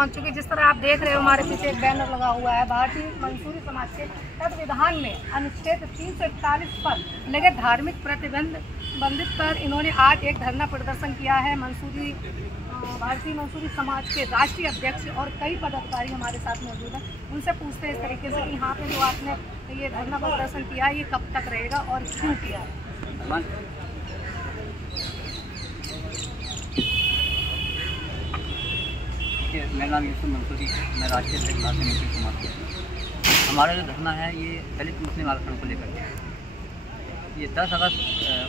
पहुंच चुकी। जिस तरह आप देख रहे हो हमारे पीछे एक बैनर लगा हुआ है, भारतीय मंसूरी समाज के संविधान में अनुच्छेद 341 पर लगे धार्मिक प्रतिबंधित पर इन्होंने आज एक धरना प्रदर्शन किया है। भारतीय मंसूरी समाज के राष्ट्रीय अध्यक्ष और कई पदाधिकारी हमारे साथ मौजूद हैं। उनसे पूछते हैं इस तरीके से कि यहाँ पे जो आपने ये धरना प्रदर्शन किया है ये कब तक रहेगा और क्यों किया है? मेरा नाम यूसुफ मंसूरी, मैं राष्ट्रीय अध्यक्ष भारतीय मंसूरी समाज के। हमारा जो धरना है ये दलित मुस्लिम आरक्षण को लेकर के। ये 10 अगस्त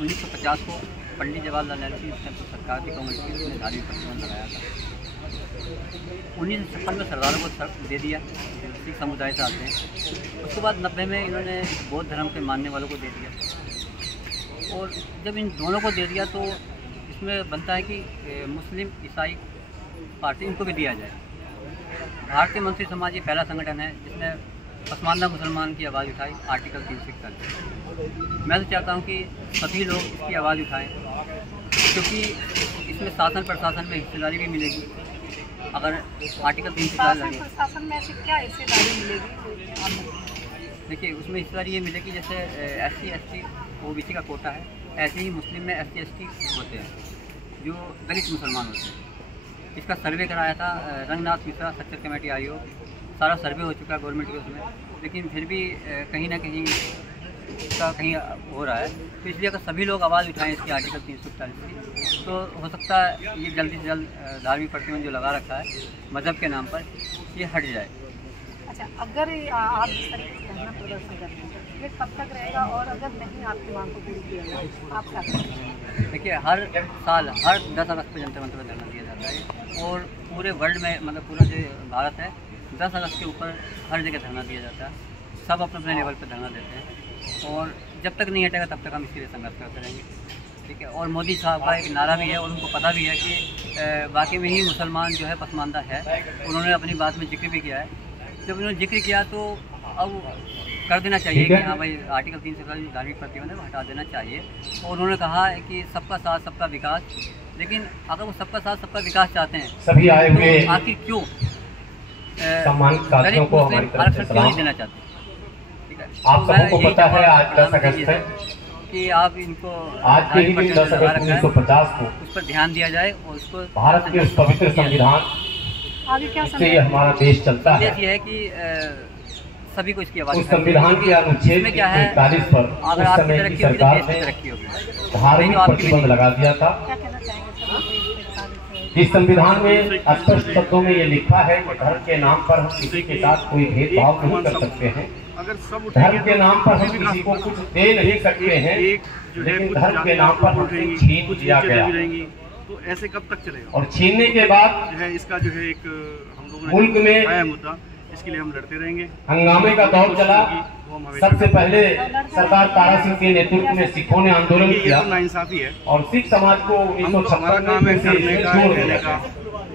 1950 को पंडित जवाहरलाल नेहरू की सरकार की कांग्रेस की उसने धार्मिक प्रतिबंध लगाया था। 1956 में सरदारों को सर दे दिया, सिख समुदाय से आते हैं। उसके बाद 90 में इन्होंने बौद्ध धर्म के मानने वालों को दे दिया। और जब इन दोनों को दे दिया तो इसमें बनता है कि मुस्लिम ईसाई पार्टी इनको भी दिया जाए। भारतीय मंसूरी समाज ये पहला संगठन है जिसने पसमानदा मुसलमान की आवाज़ उठाई आर्टिकल 341। मैं तो चाहता हूँ कि सभी लोग इसकी आवाज़ उठाएं, क्योंकि इसमें शासन प्रशासन में हिस्सेदारी भी मिलेगी। अगर आर्टिकल 341 प्रशासन में ऐसी क्या हिस्सेदारी मिलेगी? देखिए, उसमें हिस्सेदारी ये मिलेगी जैसे SC ST OBC का कोटा है, ऐसे ही मुस्लिम में SC ST होते हैं जो दलित मुसलमान होते हैं। इसका सर्वे कराया था रंगनाथ मिश्रा सेक्टर कमेटी आयोग, सारा सर्वे हो चुका है गवर्नमेंट के उसमें, लेकिन फिर भी कहीं ना कहीं इसका कहीं हो रहा है। तो इसलिए अगर सभी लोग आवाज़ उठाएं इसकी आर्टिकल 341 की, तो हो सकता है ये जल्दी से जल्द धार्मिक प्रतिबंध जो लगा रखा है मज़हब के नाम पर, ये हट जाए। अच्छा, अगर आप इस तरीके से धरना प्रदर्शन करते हैं ये कब तक रहेगा, और अगर नहीं आपकी मांग को पूरी किया जाए आप क्या करेंगे? देखिए, हर साल हर 10 अगस्त को जंतर मंतर पर धरना दिया जाता है और पूरे वर्ल्ड में, मतलब पूरा जो भारत है, 10 अगस्त के ऊपर हर जगह धरना दिया जाता है। सब अपने अपने लेवल पर धरना देते हैं और जब तक नहीं हटेगा तब तक हम इसके लिए संघर्ष करते रहेंगे। ठीक है, और मोदी साहब का एक नारा भी है और उनको पता भी है कि बाकी में ही मुसलमान जो है पसमानदा है। उन्होंने अपनी बात में जिक्र भी किया है। जब उन्होंने जिक्र किया तो अब कर देना चाहिए कि हाँ भाई आर्टिकल 341 जो धार्मिक प्रतिबंध है वो हटा देना चाहिए। और उन्होंने कहा है कि सबका साथ सबका विकास, लेकिन अगर वो सबका साथ सबका विकास चाहते हैं सभी आए हुए तो आखिर क्यों सम्मानित को हमारी तरफ से क्यों नहीं देना चाहते? ठीक है, आप सबको पता है आज 10 अगस्त है कि आप इनको आज के ही दिन 10 अगस्त 1950 को उस पर ध्यान दिया जाए और उसको भारत के उस पवित्र संविधान आगे क्या से हमारा देश चलता है। ये है कि सभी को इसकी आवाज़ उस संविधान के अनुच्छेद 43 पर उस समय की सरकार ने धार्मिक प्रतिबंध लगा दिया था। इस संविधान में स्पष्ट शब्दों में ये लिखा है कि धर्म के नाम पर हम किसी के साथ कोई भेदभाव नहीं कर सकते हैं। धर्म के नाम पर हम किसी को कुछ दे नहीं सकते हैं, लेकिन धर्म के नाम पर हमसे छीन लिया गया। तो ऐसे कब तक चलेगा? और छीनने के बाद जो है इसका जो है एक हम लोगों मुल्क में आया मुद्दा, इसके लिए हम लड़ते रहेंगे। हंगामे का दौर चला। सबसे पहले सरदार तारा सिंह के नेतृत्व में सिखों ने आंदोलन किया नाइंसाफी है और सिख समाज को 1956 में जोड़ दिया।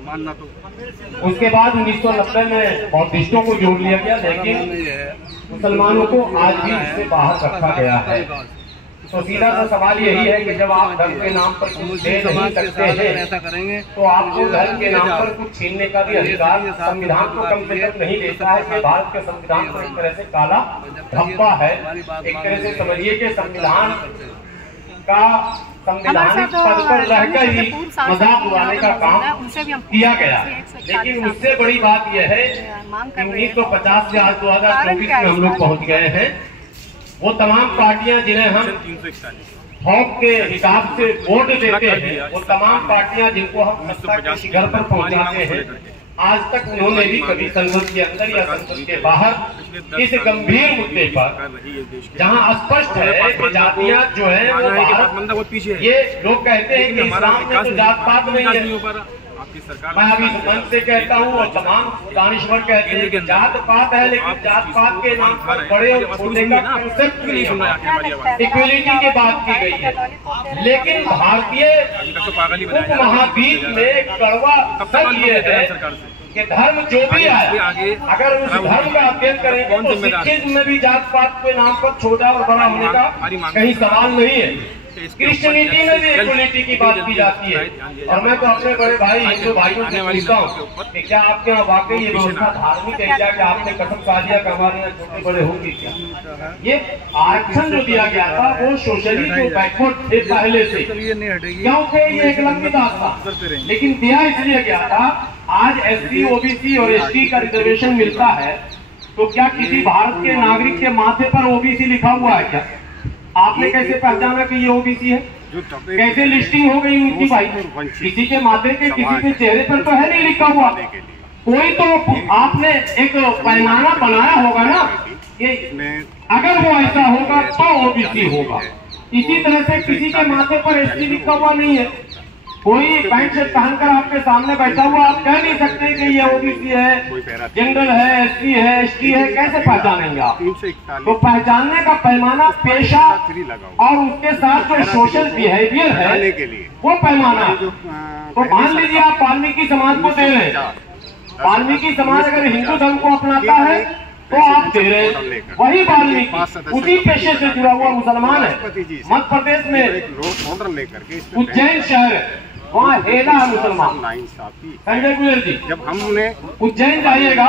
मानना तो उसके बाद 1990 में बौद्धिस्टों को जोड़ लिया गया, लेकिन मुसलमानों को आज भी इससे बाहर रखा गया है। तो सीधा सा सवाल यही है कि जब आप धर्म के नाम पर कुछ दे नहीं सकते हैं तो आपको धर्म के नाम पर कुछ छीनने का भी अधिकार संविधान को कम से कम नहीं देता है। कि भारत के संविधान को एक तरह से काला धब्बा है। एक तरह से समझिए कि संविधान का संवैधानिक पद पर रहकर ही मजाक उड़ाने का काम किया गया। लेकिन उससे बड़ी बात यह है कि 1950 से आज 2024 में हम लोग पहुँच गए हैं। वो तमाम पार्टियां जिन्हें हम हॉक के हिसाब से वोट देते हैं, वो तमाम पार्टियां जिनको हम सत्ता के शिखर पर पहुंचाते हैं, आज तक उन्होंने भी कभी संसद के अंदर या संसद के बाहर इस गंभीर मुद्दे पर, जहां स्पष्ट है कि जातियां जो है वो ये लोग कहते हैं कि इस्लाम में तो जात पात नहीं है। मैं अभी मंच से कहता हूँ और तमाम दानिश्वर कहते हैं कि जात पात है, लेकिन जात पात के नाम पर बड़े और छोटे का कंसेप्ट नहीं है। इक्वलिटी की बात की गई है, लेकिन भारतीय उपमहाद्वीप में कड़वा सच ये है कि धर्म जो भी आए, अगर उस धर्म का अध्ययन करेंगे तो सिखिज्म में भी जात पात के नाम पर छोटा और बड़ा होने का कहीं सवाल नहीं है। क्रिश्चियनिटी में भी इक्वलिटी की बात की जाती है। और मैं तो अपने बड़े भाई हिंदू भाइयों से पूछता हूँ कि क्या आपके यहाँ वाकई ये व्यवस्था धार्मिक है क्या, कि आपने कसम खा दिया कि हमारे यहाँ छोटे बड़े होंगे क्या? ये आरक्षण जो दिया गया था वो सोशली जो बैकवर्ड थे पहले से, क्योंकि ये एक लंबी बात था, लेकिन दिया इसलिए गया था। आज SC OBC और ST का रिजर्वेशन मिलता है तो क्या किसी भारत के नागरिक के माथे पर OBC लिखा हुआ है क्या? आपने कैसे पहचाना कि ये OBC है? कैसे लिस्टिंग हो गई उनकी? भाई किसी के माथे के किसी के चेहरे पर तो है नहीं लिखा हुआ, कोई तो आपने एक पैमाना बनाया होगा ना कि अगर वो ऐसा होगा तो OBC होगा। इसी तरह से किसी के माथे पर ST लिखा हुआ नहीं है। कोई पैंट शर्ट पहनकर आपके सामने बैठा हुआ, आप कह नहीं सकते कि ये OBC है, जनरल है, SC है, ST है, कैसे पहचानेंगे आप? तो पहचानने का पैमाना पेशा और उसके साथ जो सोशल बिहेवियर है वो पैमाना है। तो मान लीजिए आप वाल्मीकि समाज को दे रहे हैं, वाल्मीकि समाज अगर हिंदू धर्म को अपनाता है तो आप दे रहे हैं, वही वाल्मीकि उसी पेशे से जुड़ा हुआ मुसलमान है। मध्य प्रदेश में उज्जैन शहर है, वहाँ हेला है मुसलमान। संजय गुजर जी, जब हमने उज्जैन जाइएगा,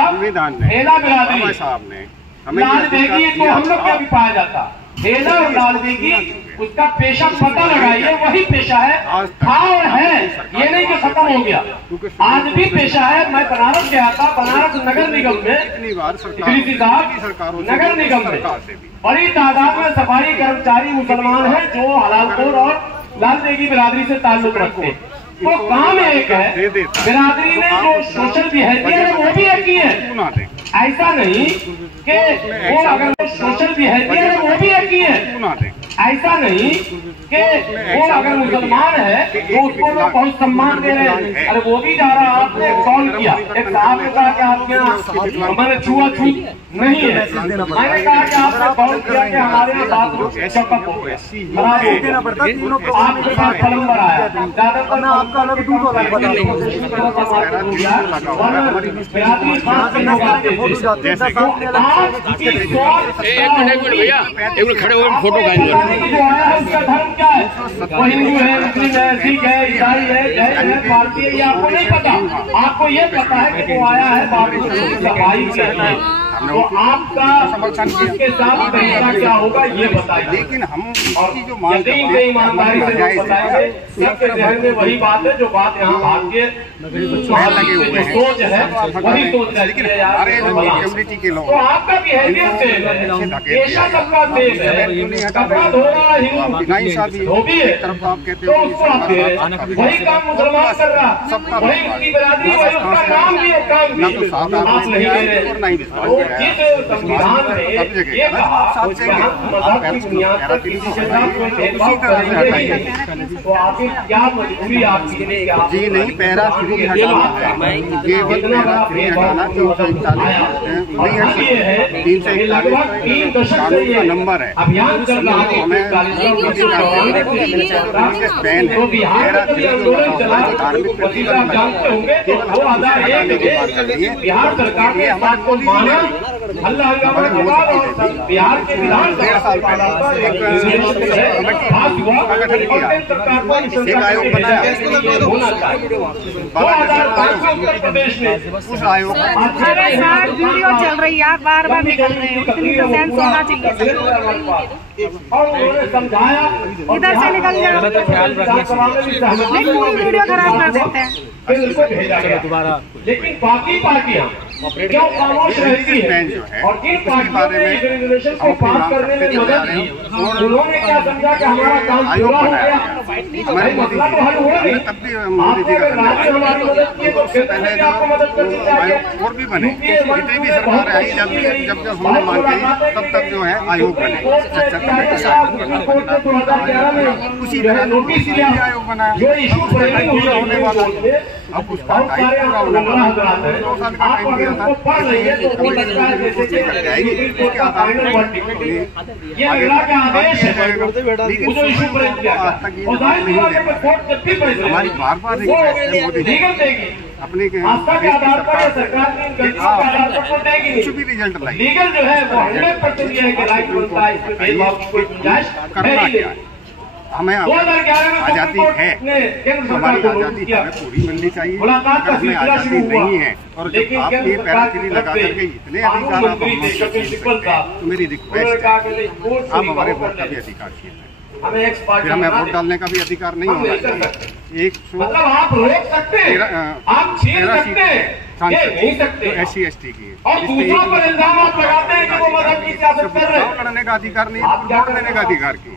हेला बिरादरी साहब ने लाल बेगी तो हम लोग क्या भी पाया जाता, हेला और लाल बेगी उसका पेशा पता लगाइए, वही पेशा है, था और है, ये नहीं कि खत्म हो गया, आज भी पेशा है। मैं बनारस गया था, बनारस नगर निगम में नगर निगम में बड़ी तादाद में सफाई कर्मचारी मुसलमान हैं जो हलालपुर और लाल बेगी बिरादरी से ताल्लुक रखते हैं। तो काम एक है, बिरादरी ने जो सोशल बिहेवियर है वो भी एक ही है। ऐसा नहीं कि वो अगर वो सोशल बिहेवियर है वो भी एक ही है। ऐसा नहीं कि वो अगर मुसलमान है तो उसको लोग बहुत सम्मान दे रहे हैं। अरे वो भी जा रहा, आपने कॉल किया, एक साहब ने कहा कि आपके यहाँ हमारे छुआछूत नहीं है, मैंने कहा कि आपने कॉल किया कि हमारे यहाँ बात चौकअप हो गया, आपके पास प्लम्बर आया, ज्यादातर आपका अलग दूध होता है, खड़े हुए फोटो जो आया है उसका धर्म क्या है? वो हिंदू है, मुस्लिम है, सिख है, ईसाई है, जैन है, पारसी है, ये आपको नहीं पता। आपको ये पता है कि वो आया है सफाई के लिए, तो आपका इसके साथ पैसा क्या होगा ये बताइए। लेकिन हम और यकीन से ईमानदारी से बताएंगे, सबके जहन में वही बात है जो बात यहाँ भारतीय सोच है, वही सोच है यार। तो आपका बिहेवियर सेम है, पेशा सबका सेम है, कपड़ा धो रहा हिंदू धोबी है तो उसको आप दे रहे, वही काम मुसलमान कर रहा, वही उसकी बिरादरी, वही उसका नाम भी और काम भी आप नहीं दे रहे। जिस संविधान ने ये कहा मजहब की बुनियाद पर किसी के साथ कोई भेदभाव करेंगे तो आपकी क्या मजबूरी आपकी जी नहीं, पैरा शुरू लगभग 3 दशक से ये नंबर है अभियान चल रहा है। तो बिहार में आंदोलन चला, जानते होंगे 2001 बिहार सरकार ने बात को माना, हल्ला हंगामा के बाद और बिहार के विधानसभा होना चाहिए। 2005 में उत्तर प्रदेश में उस आयोग वीडियो चल रही है, बार बार निकल रहे हैं, इतनी तो सेंस होना चाहिए और उन्होंने समझाया, इधर से निकल जाओ, नहीं पूरी वीडियो खराब कर देते हैं, फिर उसको भेजा गया दोबारा। लेकिन बाकी पार्टियां क्यों खामोश रहती है और किन पार्टियों ने इस रिजर्वेशन को पास करने में मदद की? उन्होंने क्या समझा कि हमारा काम पूरा हो गया, मसला तो हल हुआ नहीं। आपने अगर राज्य हमारी मदद की तो फिर पहले आपको मदद करनी चाहिए। और भी बने, जितनी भी सरकार आई जब हमने मांग की तब तक जो है आयोग बने, 2011 में उसी तरह नोटिस दिया आयोग बना जो इशू होने वाला है। अब उसका आपको पढ़ रही है तो वो लगता है जैसे ये अगला का आदेश है वो जो इशू प्रेस किया और जाहिर सी बात है कोर्ट जब भी फैसला लीगल देगी अपने आस्था के आधार पर या सरकार की गतियों के आधार पर तो देगी, कुछ भी रिजल्ट लाई लीगल जो है वो 100% ये है कि राइट बनता है, इसमें भेदभाव की कोई गुंजाइश है ही नहीं। हमें आज़ादी है तो हमारी आज़ादी हमें पूरी मिलनी चाहिए। अगर हमें आज़ादी नहीं है और जब आप ये पैराचिली लगा करके इतने अधिकार आप तो मेरी रिक्वेस्ट है आप हमारे वोट का भी अधिकार छीन लें। फिर हमें वोट डालने का भी अधिकार नहीं होना चाहिए। 113 सीट SC/ST की और दूसरों पर इल्जाम लगाते हैं कि वो मजहब की सियासत कर रहे हैं। लड़ने का अधिकार नहीं है, वोट लेने का अधिकार क्यों?